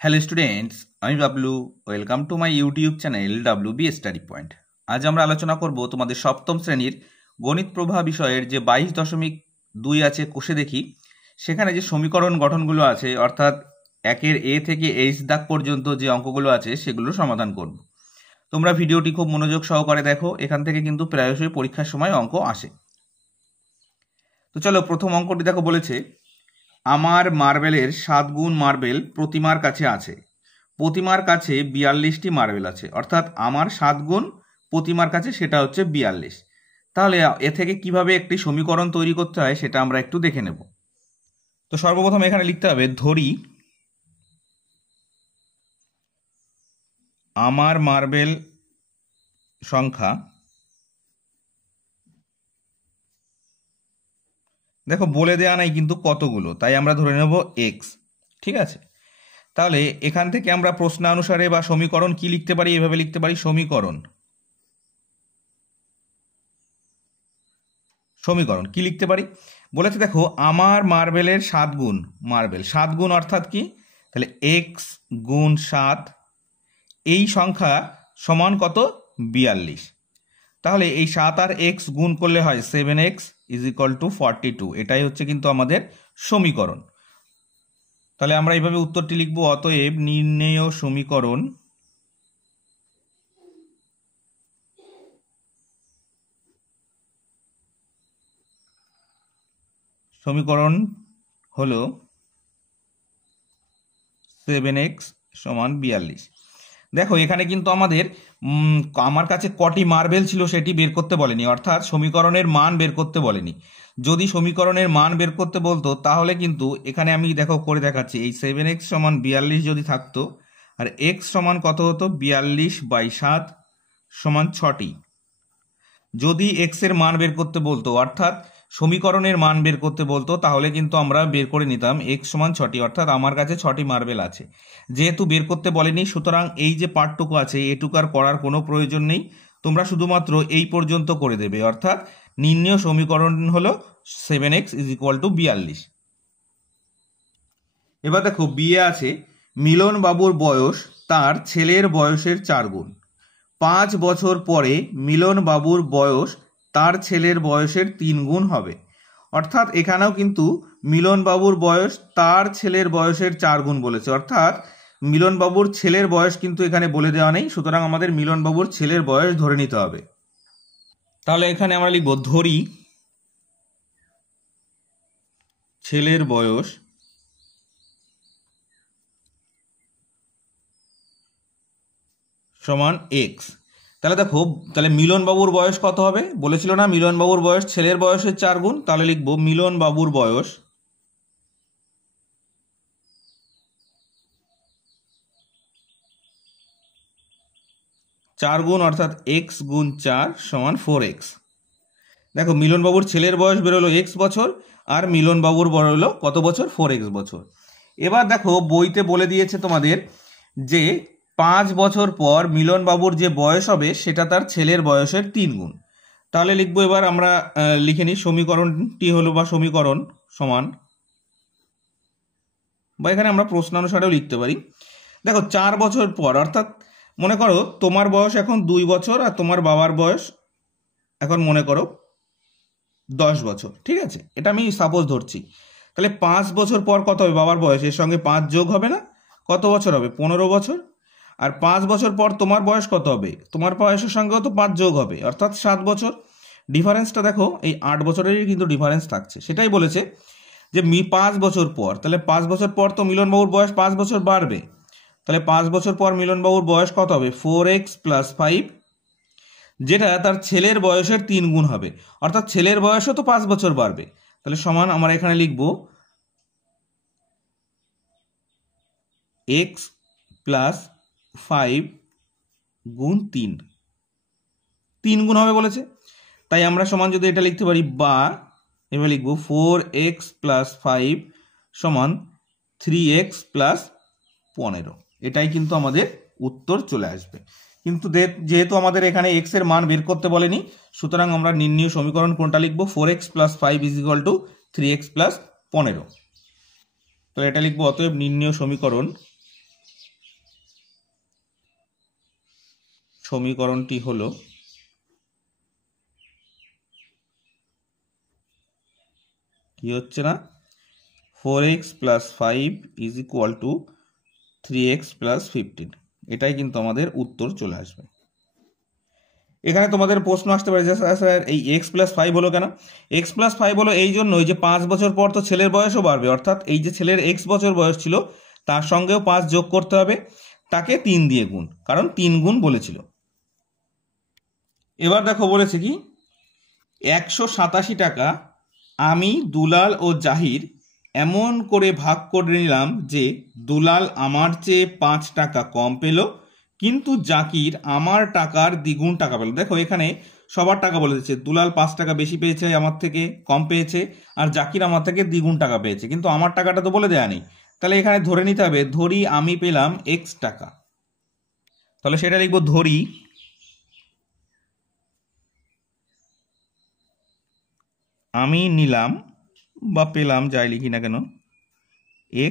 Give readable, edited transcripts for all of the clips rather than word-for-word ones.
Hello students, আমি Bablu. Welcome to my YouTube channel WB study point. আজ আমরা আলোচনা করব তোমাদের সপ্তম শ্রেণীর গণিত প্রভা বিষয়ের যে 22.2 আছে কোষে দেখি, সেখানে যে সমীকরণ গঠনগুলো আছে, অর্থাৎ একের এ থেকে এইচ দাগ পর্যন্ত যে অঙ্কগুলো আছে সেগুলো সমাধান করব। তোমরা ভিডিওটি খুব মনোযোগ সহকারে দেখো, এখান থেকে কিন্তু প্রায়শই পরীক্ষার সময় অঙ্ক আসে। তো চলো, প্রথম অঙ্কটি দেখো, বলেছে আমার মার্বেলের 7 গুণ মার্বেল প্রতিমার কাছে আছে। প্রতিমার কাছে 42টি মার্বেল আছে, অর্থাৎ আমার 7 গুণ প্রতিমার কাছে, সেটা হচ্ছে 42। তাহলে এ থেকে কিভাবে একটি সমীকরণ তৈরি করতে হয় সেটা আমরা একটু দেখে নেব। তো সর্বপ্রথম এখানে লিখতে হবে, ধরি আমার মার্বেল সংখ্যা, দেখো বলে দেওয়া নাই কিন্তু কতগুলো, তাই আমরা ধরে নেব এক্স। ঠিক আছে, তাহলে এখান থেকে আমরা প্রশ্নানুসারে বা সমীকরণ কি লিখতে পারি, এভাবে লিখতে পারি, সমীকরণ কি লিখতে পারি, বলেছে দেখো আমার মার্বেলের 7 গুণ, মার্বেল 7 গুণ অর্থাৎ কি, তাহলে এক্স গুণ 7, এই সংখ্যা সমান কত, 42। তাহলে এই 7 আর এক্স গুণ করলে হয় 7x = 42। এটাই হচ্ছে কিন্তু আমাদের সমীকরণ। তাহলে আমরা এইভাবে উত্তরটি লিখব, অতএব নির্ণেয় সমীকরণ হলো 7x = 42। দেখো এখানে কিন্তু আমাদের আমার কাছে কটি মার্বেল ছিল সেটি বের করতে বলেনি, অর্থাৎ সমীকরণের মান বের করতে বলেনি। যদি সমীকরণের মান বের করতে বলতো তাহলে কিন্তু এখানে আমি দেখো করে দেখাচ্ছি, এই 7x = 42 যদি থাকতো, আর x সমান কত হতো, 42/7 = 6টি। যদি x এর মান বের করতে বলতো, অর্থাৎ সমীকরণের মান বের করতে বলতো, তাহলে কিন্তু আমরা বের করে নিতাম x = 6টি, অর্থাৎ আমার কাছে 6টি মার্বেল আছে। যেহেতু বের করতে বলেনি, সুতরাং এই যে পার্টটুকু আছে এটুকু আর করার কোনো প্রয়োজন নেই, তোমরা শুধুমাত্র এই পর্যন্ত করে দেবে, অর্থাৎ নির্ণেয় সমীকরণ হলো 7x = 42। এবার দেখো বিয়ে আছে, মিলন বাবুর বয়স তার ছেলের বয়সের 4 গুণ। 5 বছর পরে মিলন বাবুর বয়স তার ছেলের বয়সের 3 গুণ হবে। অর্থাৎ এখানেও কিন্তু মিলন বাবুর বয়স তার ছেলের বয়সের 4 গুণ বলেছে, অর্থাৎ মিলন বাবুর ছেলের বয়স কিন্তু এখানে বলে দেওয়া নেই, সুতরাং আমাদের মিলন বাবুর ছেলের বয়স ধরে নিতে হবে। তাহলে এখানে আমরা লিখব, ধরি ছেলের বয়স সমান এক্স। তাহলে দেখো, তাহলে মিলন বাবুর বয়স কত হবে, বলেছিল না মিলন বাবুর বয়স ছেলের বয়সের 4 গুণ, তাহলে লিখবো মিলন বাবুর বয়স চার গুণ, অর্থাৎ এক্স গুণ 4 = 4x। দেখো মিলন বাবুর ছেলের বয়স বেরোলো x বছর, আর মিলন বাবুর বড় হলো কত বছর, 4x বছর। এবার দেখো বইতে বলে দিয়েছে তোমাদের যে 5 বছর পর মিলন বাবুর যে বয়স হবে সেটা তার ছেলের বয়সের 3 গুণ। তাহলে লিখবো, এবার আমরা লিখে নিই, সমীকরণটি হলো বা সমীকরণ সমান, বা এখানে আমরা প্রশ্নানুসারেও লিখতে পারি। দেখো 4 বছর পর, অর্থাৎ মনে করো তোমার বয়স এখন 2 বছর আর তোমার বাবার বয়স এখন মনে করো 10 বছর, ঠিক আছে, এটা আমি সাপোজ ধরছি। তাহলে 5 বছর পর কত হবে বাবার বয়স, এর সঙ্গে 5 যোগ হবে না, কত বছর হবে, 15 বছর। আর 5 বছর পর তোমার বয়স কত হবে, তোমার বয়সের সঙ্গেও তো 5 যোগ হবে, অর্থাৎ 7 বছর। ডিফারেন্সটা দেখো, এই 8 বছরেরই কিন্তু ডিফারেন্স থাকছে, সেটাই বলেছে যে 5 বছর পর, তাহলে 5 বছর পর তো মিলনবাবুর বয়স 5 বছর বাড়বে, তাহলে 5 বছর পর মিলনবাবুর বয়স কত হবে, 4x + 5, যেটা তার ছেলের বয়সের 3 গুণ হবে, অর্থাৎ ছেলের বয়সও তো 5 বছর বাড়বে। তাহলে সমান আমরা এখানে লিখব x + 5 গুণ 3 গুণ হবে বলেছে, তাই আমরা সমান যদি এটা লিখতে পারি, বা এবার লিখব 4x + 5 = 3x + 15। এটাই কিন্তু আমাদের উত্তর চলে আসবে। কিন্তু যেহেতু আমাদের এখানে x এর মান বের করতে বলেনি, সুতরাং আমরা নির্ণেয় সমীকরণ কোনটা লিখব, 4x + 5 = 3x + 15। তো এটা লিখব, অতএব নির্ণেয় সমীকরণ সমীকরণটি হলো কি হচ্ছে না 4x + 5 = 3x + 15। এটাই কিন্তু আমাদের উত্তর চলে আসবে। এখানে তোমাদের প্রশ্ন আসতে পারে যে স্যার এই x + 5 হলো কেন? x + 5 হলো এই জন্যই যে 5 বছর পর তো ছেলের বয়সও বাড়বে, অর্থাৎ এই যে ছেলের x বছর বয়স ছিল তার সঙ্গেও 5 যোগ করতে হবে, তাকে 3 দিয়ে গুণ, কারণ 3 গুণ বলেছিল। এবার দেখো বলেছে কি 187 টাকা আমি দুলাল ও জাহির এমন করে ভাগ করে নিলাম যে দুলাল আমার চেয়ে 5 টাকা কম পেল, কিন্তু জাকির আমার টাকার দ্বিগুণ টাকা পেল। দেখো এখানে সবার টাকা বলে দিচ্ছে, দুলাল 5 টাকা বেশি পেয়েছে আমার থেকে, কম পেয়েছে, আর জাকির আমার থেকে দ্বিগুণ টাকা পেয়েছে, কিন্তু আমার টাকাটা তো বলে দেয়া নেই। তাহলে এখানে ধরে নিতে হবে, ধরি আমি পেলাম x টাকা, তাহলে সেটা লিখবো ধরি আমি নিলাম বা পেলাম, যাই লিখি না কেন,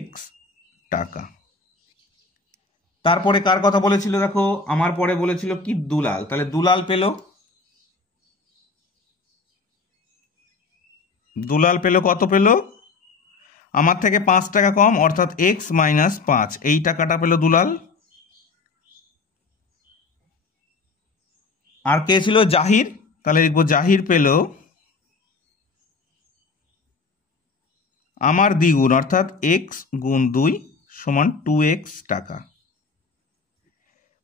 x টাকা। তারপরে কার কথা বলেছিল দেখো, আমার পরে বলেছিল কি দুলাল, তাহলে দুলাল পেল কত পেল, আমার থেকে 5 টাকা কম, অর্থাৎ x - 5, এই টাকাটা পেল দুলাল। আর কে ছিল জাহির, তাহলে লিখবো জাহির পেল আমার দ্বিগুণ, অর্থাৎ x × 2 = 2x টাকা।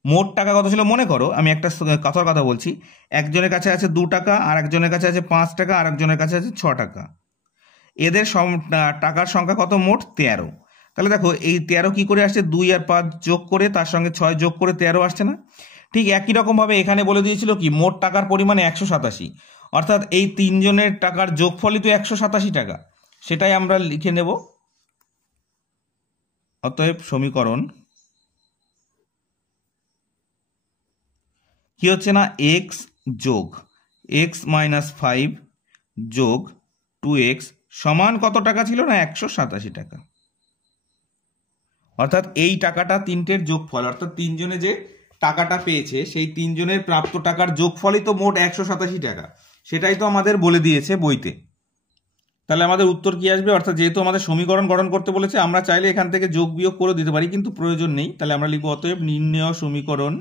মোট টাকা কত ছিল মনে করো, আমি একটা কথার কথা বলছি, একজনের কাছে আছে 2 টাকা, আর একজনের কাছে আছে 5 টাকা, আর একজনের কাছে আছে 6 টাকা। এদের টাকার সংখ্যা কত মোট 13। তাহলে দেখো এই 13 কি করে আসছে, 2 আর 5 যোগ করে তার সঙ্গে 6 যোগ করে 13 আসছে না? ঠিক একই রকমভাবে এখানে বলে দিয়েছিল কি মোট টাকার পরিমাণ 187, অর্থাৎ এই তিনজনের টাকার যোগফলই তো 187 টাকা, সেটাই আমরা লিখে নেব। অতএব সমীকরণ কি হচ্ছে না x যোগ x - 5 যোগ 2x সমান কত টাকা ছিল না 187 টাকা। অর্থাৎ এই টাকাটা তিনটের যোগফল, অর্থাৎ তিনজনে যে টাকাটা পেয়েছে সেই তিনজনের প্রাপ্ত টাকার যোগফলই তো মোট 187 টাকা, সেটাই তো আমাদের বলে দিয়েছে বইতে। তাহলে আমাদের উত্তর কি আসবে, অর্থাৎ যেহেতু আমাদের সমীকরণ গঠন করতে বলেছে আমরা চাইলে এখান থেকে যোগ বিয়োগ করে দিতে পারি, কিন্তু প্রয়োজন নেই। তাহলে আমরা লিখব অতএব নির্ণেয় সমীকরণ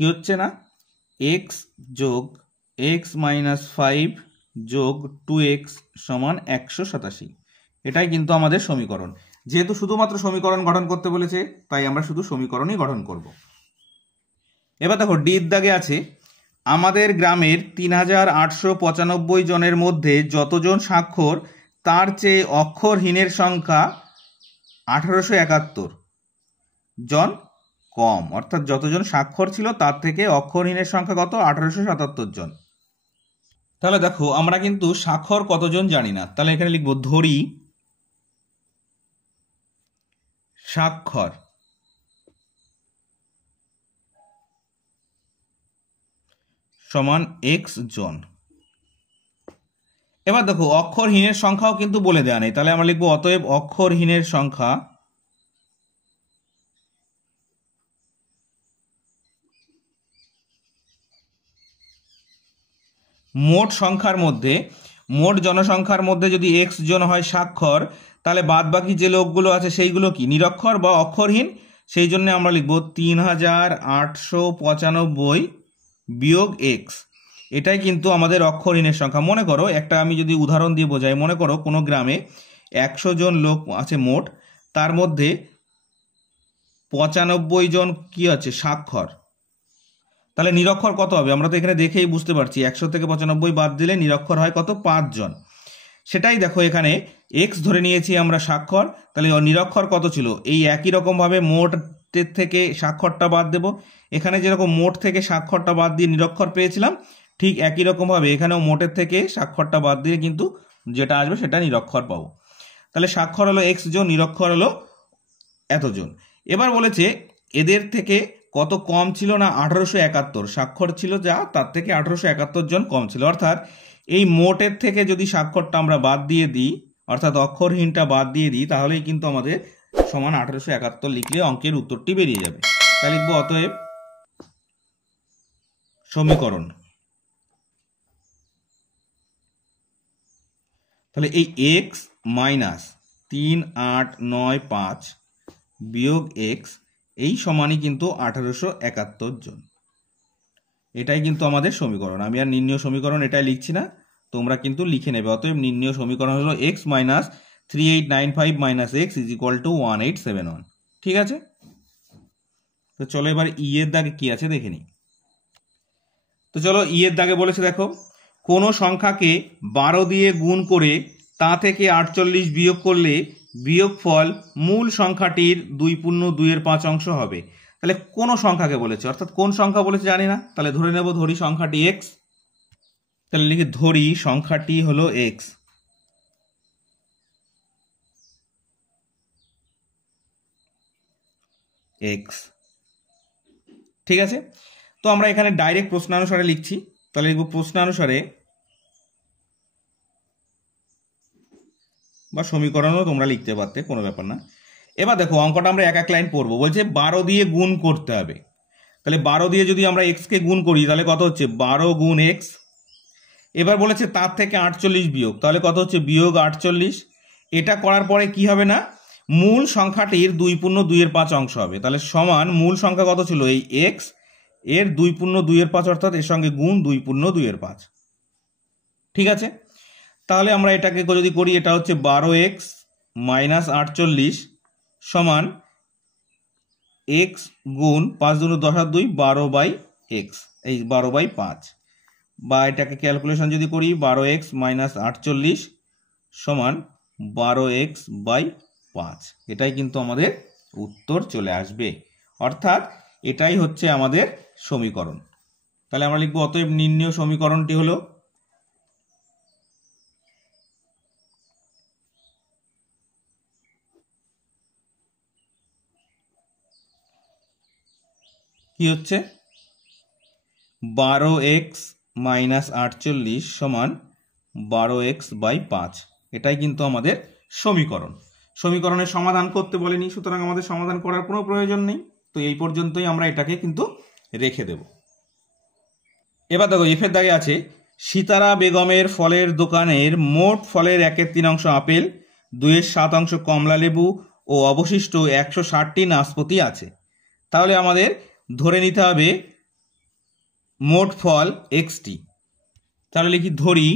কি হচ্ছে না x যোগ x - 5 যোগ 2x সমান 187। এটাই কিন্তু আমাদের সমীকরণ। যেহেতু শুধুমাত্র সমীকরণ গঠন করতে বলেছে তাই আমরা শুধু সমীকরণই গঠন করব। এবার দেখো ডির দাগে আছে আমাদের গ্রামের 3895 জনের মধ্যে যতজন স্বাক্ষর তার চেয়ে অক্ষরহীনের সংখ্যা 1871 জন কম, অর্থাৎ যতজন স্বাক্ষর ছিল তার থেকে অক্ষরহীনের সংখ্যা কত 1877 জন। তাহলে দেখো আমরা কিন্তু স্বাক্ষর কতজন জানি না, তাহলে এখানে লিখবো ধরি স্বাক্ষর সমান x জন। এবার দেখো অক্ষরহীনের সংখ্যাও কিন্তু বলে দেওয়া নেই, তাহলে আমরা লিখবো অতএব অক্ষরহীনের সংখ্যা মোট সংখ্যার মধ্যে, মোট জনসংখ্যার মধ্যে যদি x জন হয় স্বাক্ষর, তাহলে বাদ বাকি যে লোকগুলো আছে সেইগুলো কি নিরক্ষর বা অক্ষরহীন, সেই জন্য আমরা লিখব 3895 বিয়োগ x, এটাই কিন্তু আমাদের অক্ষরহীনের সংখ্যা। মনে করো একটা আমি যদি উদাহরণ দিয়ে বোঝাই, মনে করো কোনো গ্রামে 100 জন লোক আছে মোট, তার মধ্যে 95 জন কি আছে স্বাক্ষর, তাহলে নিরক্ষর কত হবে আমরা তো এখানে দেখেই বুঝতে পারছি, 100 থেকে 95 বাদ দিলে নিরক্ষর হয় কত 5 জন। সেটাই দেখো এখানে x ধরে নিয়েছি আমরা স্বাক্ষর, তাহলে নিরক্ষর কত ছিল, এই একই রকমভাবে মোটের থেকে স্বাক্ষরটা বাদ দেব। এখানে যেরকম মোট থেকে স্বাক্ষরটা বাদ দিয়ে নিরক্ষর পেয়েছিলাম, ঠিক একই রকমভাবে এখানেও মোটের থেকে স্বাক্ষরটা বাদ দিয়ে কিন্তু যেটা আসবে সেটা নিরক্ষর পাবো। তাহলে স্বাক্ষর হলো x জন, নিরক্ষর হলো এতজন। এবার বলেছে এদের থেকে কত কম ছিল না 1871, স্বাক্ষর ছিল যা তার থেকে 1871 জন কম ছিল। অর্থাৎ এই মোটের থেকে যদি স্বাক্ষরটা আমরা বাদ দিয়ে দিই, অর্থাৎ অক্ষরহীনটা বাদ দিয়ে দিই, তাহলেই কিন্তু আমাদের সমান 1871 লিখলে অঙ্কের উত্তরটি বেরিয়ে যাবে। তাই লিখবো অতএব সমীকরণ, তাহলে এই এক্স মাইনাস 3895 বিয়োগ এক্স এই সমানই কিন্তু 1871 জন। এটাই কিন্তু আমাদের সমীকরণ। আমি আর নির্ণয় সমীকরণ এটাই লিখছি না, তোমরা কিন্তু লিখে নেবে। অতএব নির্ণয় সমীকরণ হলো x minus 3895 minus x is equal to 1871। ঠিক আছে, তো চলো এবার ই এর দাগে কি আছে দেখে নিই। তো চলো ই এর দাগে বলেছে দেখো, কোনো সংখ্যাকে 12 দিয়ে গুণ করে তা থেকে 48 বিয়োগ করলে বিয়োগফল মূল সংখ্যাটির 2.2 অংশ হবে। তাহলে কোন সংখ্যাকে বলেছে, অর্থাৎ কোন সংখ্যা বলেছে জানি না, তাহলে ধরে নেব ধরি সংখ্যাটি এক্স। তাহলে লিখি ধরি সংখ্যাটি হলো এক্স। এক্স ঠিক আছে, তো আমরা এখানে ডাইরেক্ট প্রশ্নানুসারে লিখছি। তাহলে লিখব প্রশ্নানুসারে, বা সমীকরণও তোমরা লিখতে পারতে, কোনো ব্যাপার না। এবার দেখো অঙ্কটা আমরা এক এক লাইন পড়বো। বলছে 12 দিয়ে গুণ করতে হবে। তাহলে 12 দিয়ে যদি আমরা এক্সকে গুণ করি তাহলে কত হচ্ছে 12 গুণ এক্স। এবার বলেছে তার থেকে 48 বিয়োগ, তাহলে কত হচ্ছে বিয়োগ 48। এটা করার পরে কি হবে না, মূল সংখ্যাটির 2.2 অংশ হবে। তাহলে সমান মূল সংখ্যা কত ছিল এই এক্স, এর 2.2 অর্থাৎ এর সঙ্গে গুণ 2.2। ঠিক আছে, তাহলে আমরা এটাকে যদি করি, এটা হচ্ছে 12x মাইনাস 48 সমান এক্স গুণ 5 × 2 = 2 12/x, এই 12/5। বা এটাকে ক্যালকুলেশন যদি করি, 12x মাইনাস 48 সমান 12x/5। এটাই কিন্তু আমাদের উত্তর চলে আসবে, অর্থাৎ এটাই হচ্ছে আমাদের সমীকরণ। তাহলে আমরা লিখব অতএব নির্ণয় সমীকরণটি হলো কি হচ্ছে 12x মাইনাস 48 সমান 12x/5। এটাই কিন্তু আমাদের সমীকরণ। সমীকরণের সমাধান করতে বলেনি, সুতরাং আমাদের সমাধান করার কোনো প্রয়োজন নেই। তো এই পর্যন্তই আমরা এটাকে কিন্তু রেখে দেব। এবার দেখো এফের দাগে আছে, সিতারা বেগমের ফলের দোকানের মোট ফলের 1/3 অংশ আপেল, 2/7 অংশ কমলা লেবু ও অবশিষ্ট 160টি নাশপাতি আছে। তাহলে আমাদের ধরে নিতে হবে মোট ফল এক্সটি। তাহলে লিখি ধরি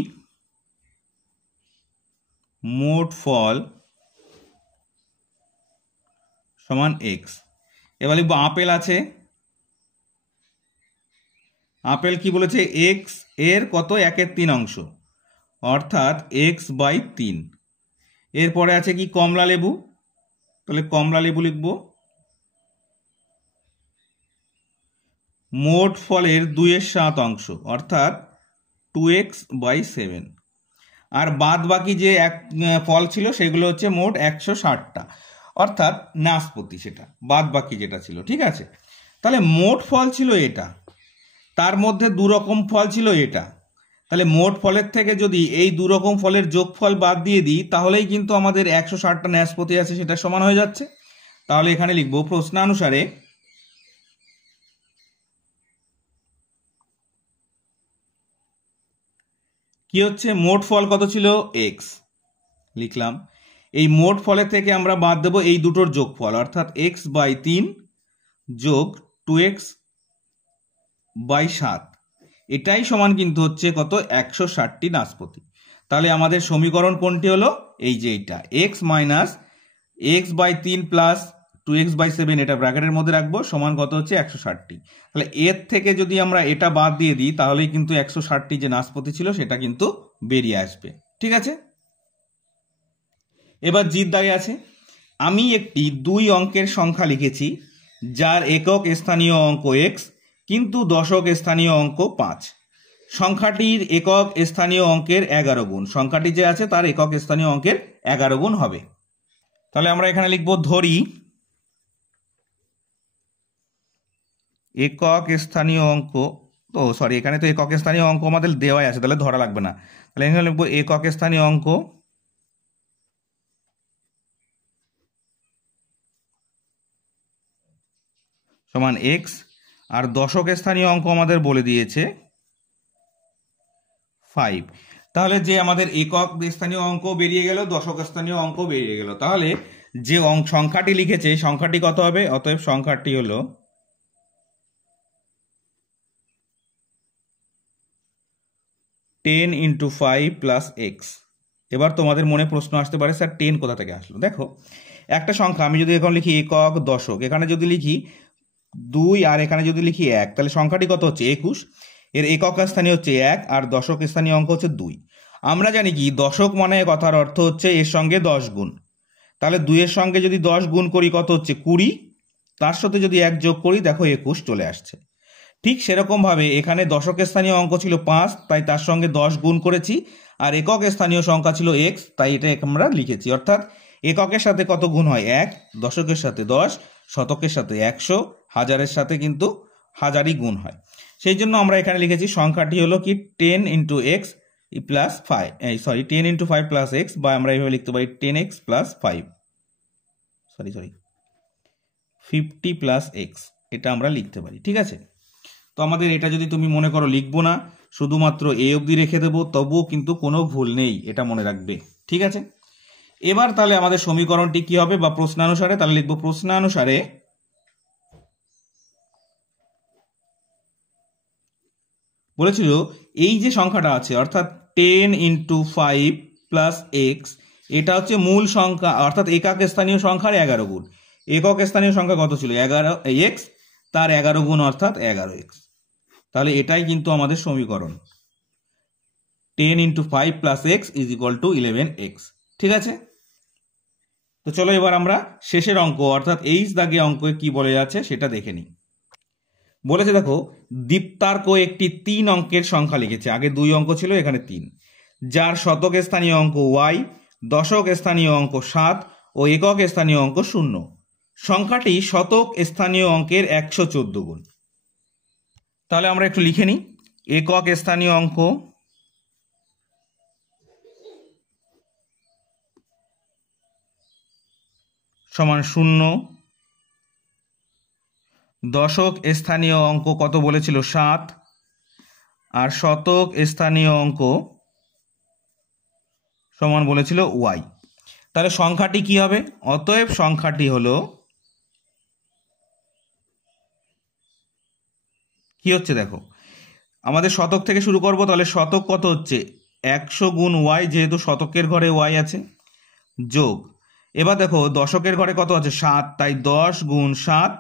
মোট ফল সমান এক্স। এবার লিখবো আপেল আছে, আপেল কি বলেছে এক্স এর কত 1/3 অংশ অর্থাৎ x/3। এরপরে আছে কি কমলা লেবু, তাহলে কমলা লেবু লিখবো মোট ফলের 2/7 অংশ অর্থাৎ 2x/7। আর বাদ বাকি যে ফল ছিল সেগুলো হচ্ছে মোট 160টা অর্থাৎ নাশপাতি, সেটা বাদ বাকি যেটা ছিল। ঠিক আছে, তাহলে মোট ফল ছিল এটা, তার মধ্যে 2 রকম ফল ছিল এটা। তাহলে মোট ফলের থেকে যদি এই 2 রকম ফলের যোগফল বাদ দিয়ে দিই তাহলেই কিন্তু আমাদের 160টা নাশপাতি আছে, সেটা সমান হয়ে যাচ্ছে। তাহলে এখানে লিখবো প্রশ্নানুসারে কি হচ্ছে মোট ফল কত ছিল এক্স লিখলাম। এই মোট ফলের থেকে আমরা বাদ দেবো এই দুটোর যোগফল অর্থাৎ x/3 যোগ 2x/7, এটাই সমান কিন্তু হচ্ছে কত 160টি নাশপাতি। তাহলে আমাদের সমীকরণ কোনটি হলো এই যে এইটা, x minus x/3 plus 2x/7, এটা ব্র্যাকেটের মধ্যে রাখবো, সমান কত হচ্ছে 160টি। তাহলে এর থেকে যদি আমরা এটা বাদ দিয়ে দিই তাহলেই কিন্তু 160টি যে নাশপাতি ছিল সেটা কিন্তু বেরিয়ে আসবে। ঠিক আছে, এবার জির দাগে আছে, আমি একটি 2 অঙ্কের সংখ্যা লিখেছি যার একক স্থানীয় অঙ্ক x কিন্তু দশক স্থানীয় অঙ্ক 5। সংখ্যাটির একক স্থানীয় অঙ্কের 11 গুণ, সংখ্যাটি যে আছে তার একক স্থানীয় অঙ্কের 11 গুণ হবে। তাহলে আমরা এখানে লিখব ধরি একক স্থানীয় অঙ্ক, তো সরি এখানে তো একক স্থানীয় অঙ্ক আমাদের দেওয়াই আছে, তাহলে ধরা লাগবে না। তাহলে এখানে লিখবো একক স্থানীয় অঙ্ক সমান এক্স, আর দশক স্থানীয় অঙ্ক আমাদের বলে দিয়েছে 5। তাহলে যে আমাদের একক স্থানীয় অঙ্ক বেরিয়ে গেল, দশক স্থানীয় অঙ্ক বেরিয়ে গেল, তাহলে যে সংখ্যাটি লিখেছে সংখ্যাটি কত হবে? অতএব সংখ্যাটি হলো 10 × 5 + x। এবার তোমাদের মনে প্রশ্ন আসতে পারে, স্যার 10 কোথা থেকে আসলো? দেখো, একটা সংখ্যা আমি যদি এখন লিখি একক, দশক, এখানে যদি লিখি 2 আর এখানে যদি লিখি 1, তাহলে সংখ্যাটি কত হচ্ছে? 21। এর একক স্থানীয় হচ্ছে 1 আর দশক স্থানীয় অঙ্ক হচ্ছে 2। আমরা জানি কি দশক মানে কথার অর্থ হচ্ছে এর সঙ্গে 10 গুণ। তাহলে 2 এর সঙ্গে যদি 10 গুণ করি কত হচ্ছে? 20। তার সাথে যদি 1 যোগ করি দেখো 21 চলে আসছে। ঠিক সেরকমভাবে এখানে দশক স্থানীয় অঙ্ক ছিল 5, তাই তার সঙ্গে 10 গুণ করেছি, আর একক স্থানীয় সংখ্যা ছিল x, তাই এটা আমরা লিখেছি। অর্থাৎ এককের সাথে কত গুণ হয়? 1, দশকের সাথে 10, শতকের সাথে 100, হাজারের সাথে কিন্তু হাজারই গুণ হয়। সেই জন্য আমরা এখানে লিখেছি সংখ্যাটি হলো কি 10 × x + 5, 10 × 5 + x, বা আমরা এইভাবে লিখতে পারি 10x + 5, 50 + x, এটা আমরা লিখতে পারি। ঠিক আছে, তো আমাদের এটা যদি তুমি মনে করো লিখবো না, শুধুমাত্র এ অবধি রেখে দেবো, তবুও কিন্তু কোনো ভুল নেই, এটা মনে রাখবে। ঠিক আছে, এবার তাহলে আমাদের সমীকরণটি কি হবে বা প্রশ্নানুসারে? তাহলে লিখবো প্রশ্নানুসারে বলেছিল এই যে সংখ্যাটা আছে অর্থাৎ 10 × 5 + x, এটা হচ্ছে মূল সংখ্যা, অর্থাৎ একক স্থানীয় সংখ্যার 11 গুণ। একক স্থানীয় সংখ্যা কত ছিল? 11x, তার 11 গুণ অর্থাৎ 11x। তাহলে এটাই কিন্তু আমাদের সমীকরণ, 10 × 5 + x = 11x। ঠিক আছে, তো চলো এবার আমরা শেষের অঙ্ক অর্থাৎ এইচ দাগে অঙ্কে কি বলে আছে সেটা দেখে নিই। বলেছে দেখো, দীপ্তার্ক একটি 3 অঙ্কের সংখ্যা লিখেছে। আগে 2 অঙ্ক ছিল, এখানে 3, যার শতক স্থানীয় অঙ্ক y, দশক স্থানীয় অঙ্ক 7 ও একক স্থানীয় অঙ্ক 0। সংখ্যাটি শতক স্থানীয় অঙ্কের 114 গুণ। তাহলে আমরা একটু লিখে নিই। একক স্থানীয় অঙ্ক সমান 0, দশক স্থানীয় অঙ্ক কত বলেছিল? 7, আর শতক স্থানীয় অঙ্ক সমান বলেছিল y। তাহলে সংখ্যাটি কি হবে? অতএব সংখ্যাটি হলো কি হচ্ছে? দেখো, আমাদের শতক থেকে শুরু করব, তাহলে শতক কত হচ্ছে? 100 গুণ y, যেহেতু শতকের ঘরে y আছে, যোগ, এবার দেখো দশকের ঘরে কত আছে? 7, তাই 10 গুণ 7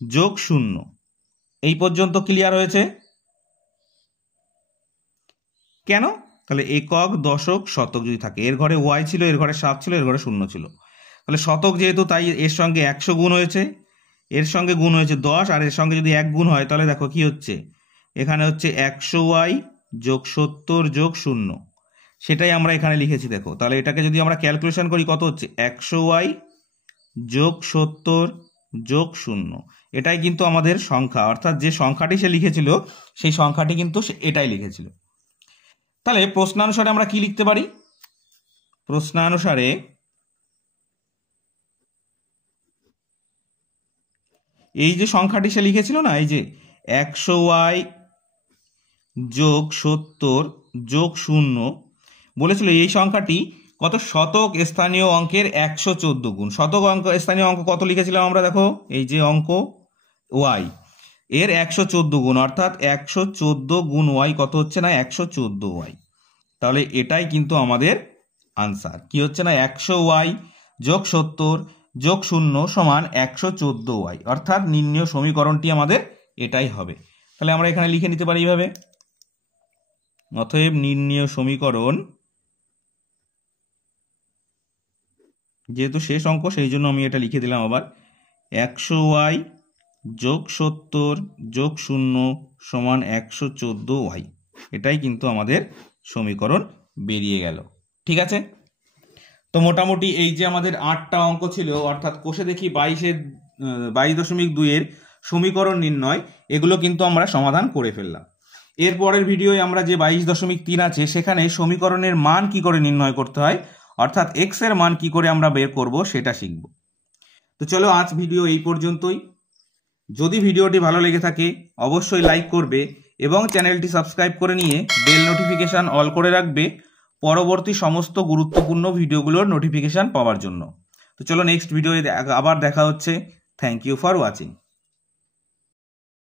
যোগ 0। এই পর্যন্ত ক্লিয়ার হয়েছে? কেন? তাহলে একক, দশক, শতক যদি থাকে, এর ঘরে y ছিল, এর ঘরে 7 ছিল, এর ঘরে 0 ছিল, তাহলে শতক যেহেতু, তাই এর সঙ্গে 100 গুণ হয়েছে, এর সঙ্গে গুণ হয়েছে 10, আর এর সঙ্গে যদি 1 গুণ হয় তাহলে দেখো কি হচ্ছে? এখানে হচ্ছে 100y যোগ 70 যোগ 0, সেটাই আমরা এখানে লিখেছি। দেখো, তাহলে এটাকে যদি আমরা ক্যালকুলেশন করি কত হচ্ছে? 100y যোগ 70 যোগ 0, এটাই কিন্তু আমাদের সংখ্যা, অর্থাৎ যে সংখ্যাটি সে লিখেছিল সেই সংখ্যাটি কিন্তু এটাই লিখেছিল। তাহলে প্রশ্নানুসারে আমরা কি লিখতে পারি? প্রশ্নানুসারে এই যে সংখ্যাটি সে লিখেছিল না, এই যে 100y যোগ 70 যোগ 0 বলেছিল, এই সংখ্যাটি কত? শতক স্থানীয় অঙ্কের 114 গুণ। শতক স্থানীয় অঙ্ক কত লিখেছিলাম আমরা? দেখো, এই যে অঙ্ক y, এর 114 গুণ, অর্থাৎ 114 গুণ y কত হচ্ছে না? 114y। তাহলে এটাই কিন্তু আমাদের আনসার। কি হচ্ছে না? 100y যোগ 70 যোগ 0 সমান 114y, অর্থাৎ নির্ণয় সমীকরণটি আমাদের এটাই হবে। তাহলে আমরা এখানে লিখে নিতে পারি এইভাবে, অতএব নির্ণয় সমীকরণ, যেহেতু শেষ অঙ্ক সেই জন্য আমি এটা লিখে দিলাম আবার, 100y যোগ 70 যোগ 0 সমান 114y। এটাই কিন্তু আমাদের সমীকরণ বেরিয়ে গেল। ঠিক আছে, তো মোটামুটি এই যে আমাদের 8টা অঙ্ক ছিল, অর্থাৎ কোষে দেখি 22.2 এর সমীকরণ নির্ণয়, এগুলো কিন্তু আমরা সমাধান করে ফেললাম। এর পরের ভিডিওয়ে আমরা যে 22.3 আছে সেখানে সমীকরণের মান কি করে নির্ণয় করতে হয়, অর্থাৎ x এর মান কি করে আমরা বের করব সেটা শিখব। তো চলো আজ ভিডিও এই পর্যন্তই। যদি ভিডিওটি ভালো লেগে থাকে অবশ্যই লাইক করবে এবং চ্যানেলটি সাবস্ক্রাইব করে নিয়ে বেল নোটিফিকেশান অল করে রাখবে পরবর্তী সমস্ত গুরুত্বপূর্ণ ভিডিওগুলোর নোটিফিকেশান পাওয়ার জন্য। তো চলো নেক্সট ভিডিওতে আবার দেখা হচ্ছে। Thank you for watching.